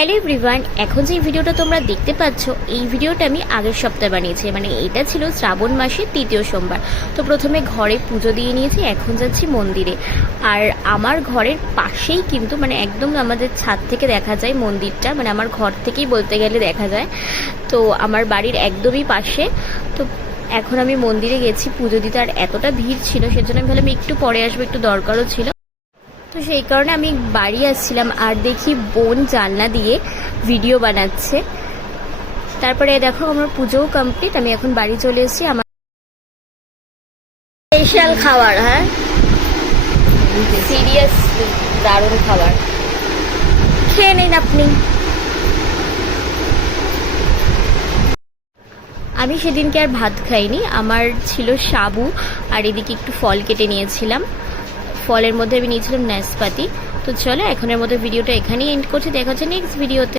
Hello everyone, এখন যে ভিডিওটা তোমরা দেখতে পাচ্ছ এই ভিডিওটা আমি আগের সপ্তাহে বানিয়েছি। মানে এটা ছিল শ্রাবণ মাসের তৃতীয় সোমবার। তো প্রথমে ঘরে পুজো দিয়ে নিয়েছি, এখন যাচ্ছি মন্দিরে। আর আমার ঘরের পাশেই কিন্তু মানে একদম আমাদের ছাদ থেকে দেখা যায় মন্দিরটা, মানে আমার ঘর থেকেই বলতে গেলে দেখা যায়। তো আমার বাড়ির একদমই পাশে। তো এখন আমি মন্দিরে গেছি পুজো দিতে, আর এতটা ভিড় ছিল সেজন্য আমি ভাবলাম একটু পরে আসবো, একটু দরকারও ছিল। তো সেই কারণে আমি বাড়ি আসছিলাম আর দেখি বোন জানলা দিয়ে ভিডিও বানাচ্ছে। তারপরে দেখো আমার পুজোও কমপ্লিট, আমি এখন বাড়ি চলে এসেছি। আমার স্পেশাল খাবার, হ্যাঁ সিরিয়াসলি দারুণ খাবার, খেয়ে নিন আপনি। আমি সেদিনকে আর ভাত খাইনি, আমার ছিল সাবু আর এদিকে একটু ফল কেটে নিয়েছিলাম। ফলের মধ্যে আমি নিয়েছিলাম নাশপাতি। তো চলো এখনের মতো ভিডিওটা এখানেই এন্ড করছি, দেখা হচ্ছে নেক্সট ভিডিওতে।